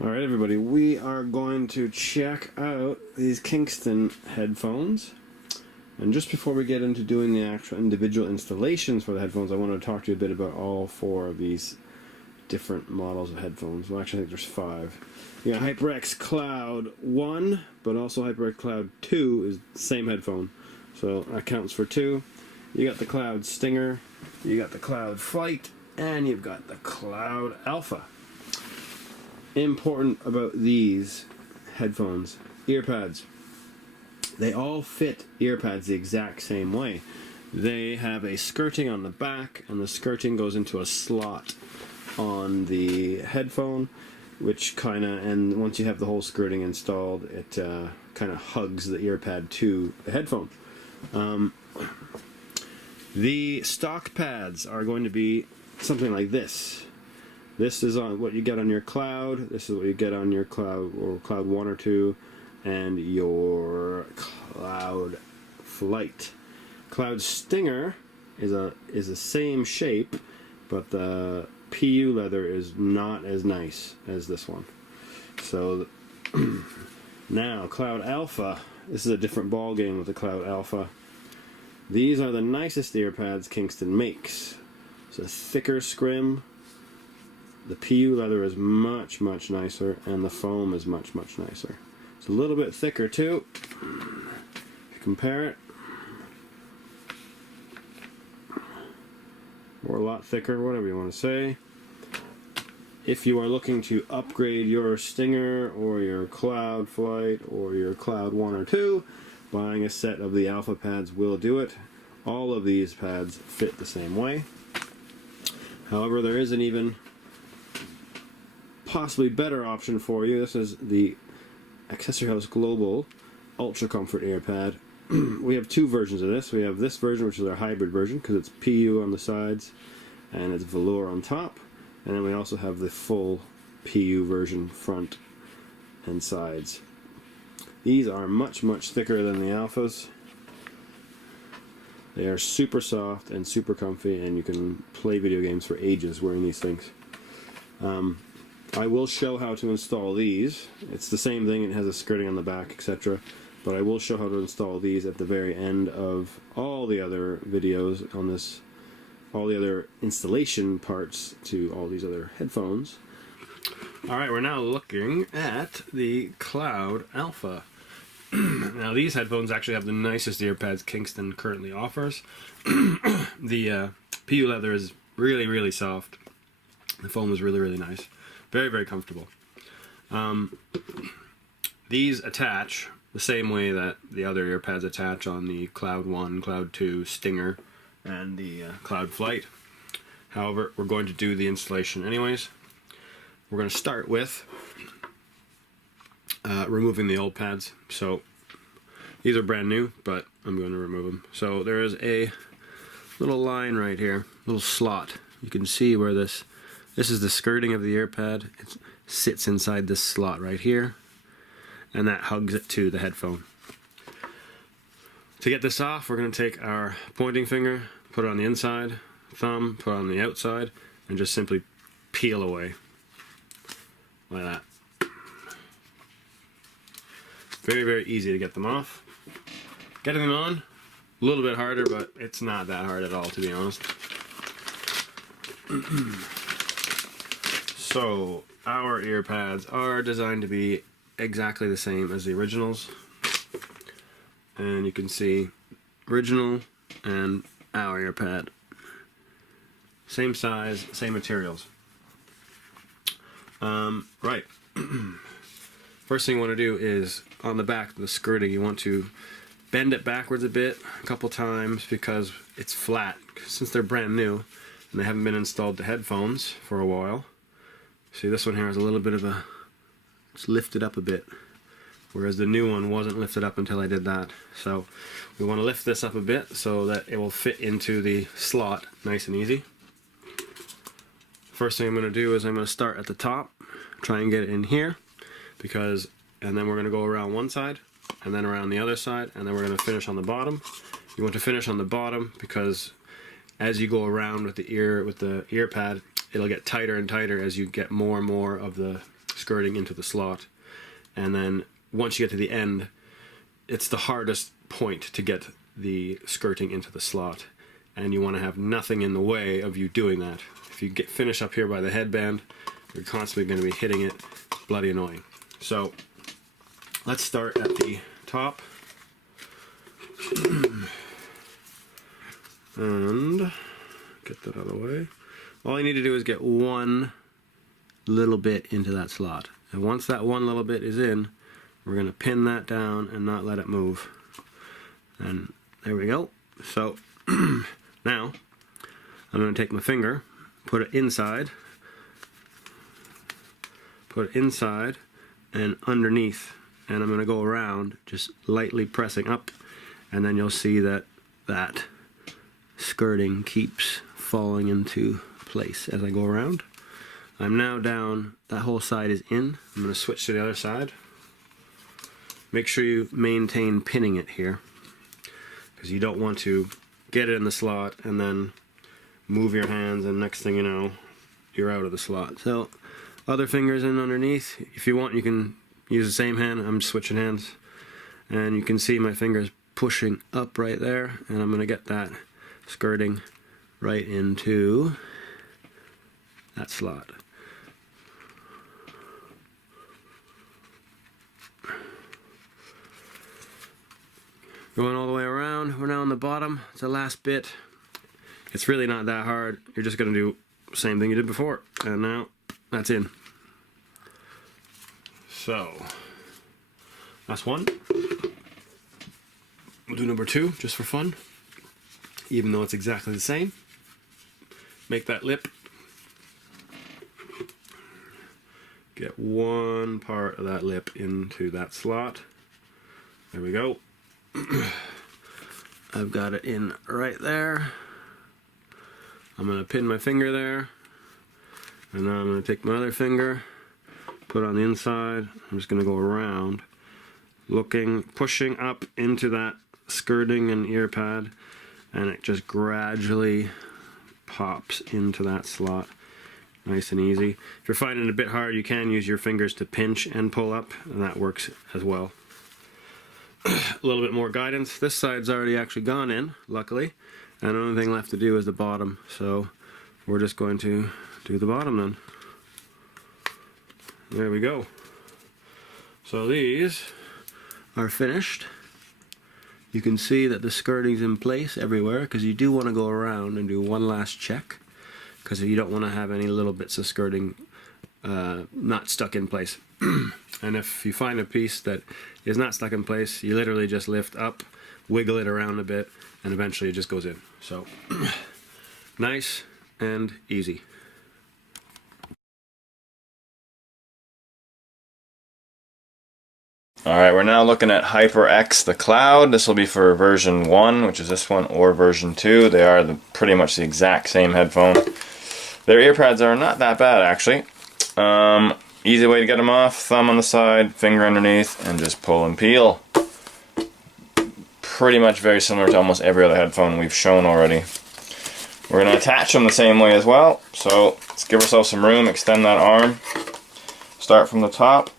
Alright everybody, we are going to check out these Kingston headphones. And just before we get into doing the actual individual installations for the headphones, I want to talk to you a bit about all four of these different models of headphones. Well, actually I think there's five. You got HyperX Cloud 1, but also HyperX Cloud 2 is the same headphone. So that counts for two. You got the Cloud Stinger, you got the Cloud Flight, and you've got the Cloud Alpha. Important about these headphones, earpads. They all fit earpads the exact same way. They have a skirting on the back, and the skirting goes into a slot on the headphone, which and once you have the whole skirting installed, it kind of hugs the earpad to the headphone. The stock pads are going to be something like this. This is on what you get on your Cloud. This is what you get on your Cloud or Cloud 1 or 2 and your Cloud Flight. Cloud Stinger is the same shape, but the PU leather is not as nice as this one. So now Cloud Alpha, this is a different ball game with the Cloud Alpha. These are the nicest earpads Kingston makes. It's a thicker scrim. The PU leather is much nicer, and the foam is much nicer. It's a little bit thicker too. If you compare it, or a lot thicker, whatever you want to say. If you are looking to upgrade your Stinger or your Cloud Flight or your Cloud 1 or 2, buying a set of the Alpha pads will do it. All of these pads fit the same way. However, there is an even possibly better option for you. This is the Accessory House Global Ultra Comfort earpad. We have two versions of this. We have this version, which is our hybrid version, because it's PU on the sides and it's velour on top. And then we also have the full PU version, front and sides. These are much thicker than the Alphas. They are super soft and super comfy, and you can play video games for ages wearing these things. I will show how to install these. It's the same thing, it has a skirting on the back, etc. But I will show how to install these at the very end of all the other videos on this, all the other installation parts to all these other headphones. Alright, we're now looking at the Cloud Alpha. Now these headphones actually have the nicest earpads Kingston currently offers. The PU leather is really soft. The foam is really nice. Very comfortable. These attach the same way that the other earpads attach on the Cloud 1, Cloud 2, Stinger, and the Cloud Flight. However, we're going to do the installation anyways. We're going to start with removing the old pads. So these are brand new, but I'm going to remove them. So there is a little line right here, little slot. You can see where this is the skirting of the earpad. It sits inside this slot right here, and that hugs it to the headphone. To get this off, we're going to take our pointing finger, put it on the inside, thumb, put it on the outside, and just simply peel away like that. Very easy to get them off. Getting them on, a little bit harder, but it's not that hard at all, to be honest. So, our earpads are designed to be exactly the same as the originals. And you can see original and our earpad. Same size, same materials. Right. First thing you want to do is, on the back of the skirting, you want to bend it backwards a bit, a couple times, because it's flat. Since they're brand new, and they haven't been installed to headphones for a while. See, this one here has a little bit of it's lifted up a bit, whereas the new one wasn't lifted up until I did that. So we want to lift this up a bit so that it will fit into the slot nice and easy. First thing I'm going to do is I'm going to start at the top, try and get it in here, and then we're going to go around one side, and then around the other side, and then we're going to finish on the bottom. You want to finish on the bottom because as you go around with the ear pad, it'll get tighter and tighter as you get more and more of the skirting into the slot. And then once you get to the end, it's the hardest point to get the skirting into the slot, and you want to have nothing in the way of you doing that. If you finish up here by the headband, you're constantly going to be hitting it. It's bloody annoying. So let's start at the top and get that out of the way. All you need to do is get one little bit into that slot, and once that one little bit is in, we're going to pin that down and not let it move. And there we go. So now I'm going to take my finger, put it inside and underneath, and I'm going to go around just lightly pressing up, and then you'll see that that skirting keeps falling into place as I go around. I'm now down, that whole side is in. I'm going to switch to the other side. Make sure you maintain pinning it here, because you don't want to get it in the slot and then move your hands, and next thing you know, you're out of the slot. So other fingers in underneath. If you want, you can use the same hand. I'm switching hands, and you can see my fingers pushing up right there, and I'm going to get that skirting right into that slot. Going all the way around, we're now on the bottom. It's the last bit. It's really not that hard. You're just going to do the same thing you did before, and now that's in. So that's one. We'll do number two just for fun, even though it's exactly the same. Make that lip. Get one part of that lip into that slot. There we go. I've got it in right there. I'm going to pin my finger there, and now I'm going to take my other finger, put it on the inside. I'm just going to go around, looking, pushing up into that skirting and ear pad, and it just gradually pops into that slot. Nice and easy. If you're finding it a bit hard, you can use your fingers to pinch and pull up, and that works as well. A little bit more guidance. This side's already actually gone in, luckily, and the only thing left to do is the bottom, so we're just going to do the bottom then. There we go. So these are finished. You can see that the skirting's in place everywhere, because you do want to go around and do one last check, because you don't want to have any little bits of skirting not stuck in place. And if you find a piece that is not stuck in place, you literally just lift up, wiggle it around a bit, and eventually it just goes in. So nice and easy. Alright, we're now looking at HyperX the Cloud. This will be for version 1, which is this one, or version 2. They are pretty much the exact same headphone. Their ear pads are not that bad, actually. Easy way to get them off, thumb on the side, finger underneath, and just pull and peel. Pretty much very similar to almost every other headphone we've shown already. We're going to attach them the same way as well, so let's give ourselves some room, extend that arm, start from the top.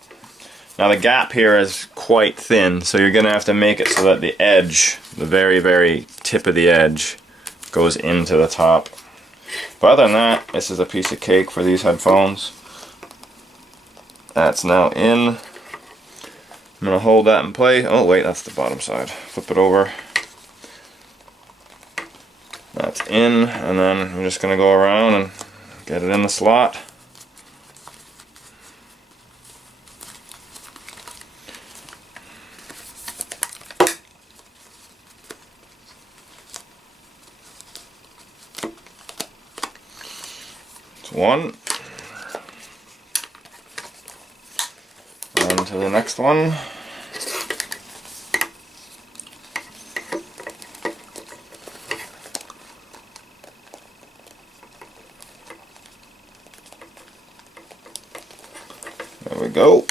Now the gap here is quite thin, so you're going to have to make it so that the edge, the very, very tip of the edge, goes into the top. But other than that, this is a piece of cake for these headphones. That's now in. I'm going to hold that in place. Oh wait, that's the bottom side. Flip it over. That's in, and then I'm just going to go around and get it in the slot. It's one. On to the next one. There we go.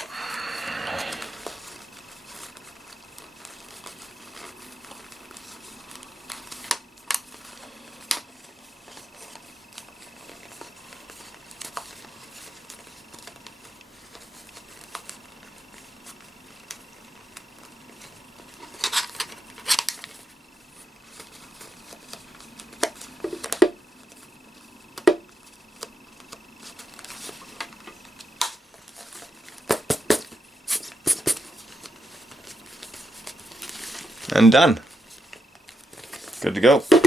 and done. Good to go.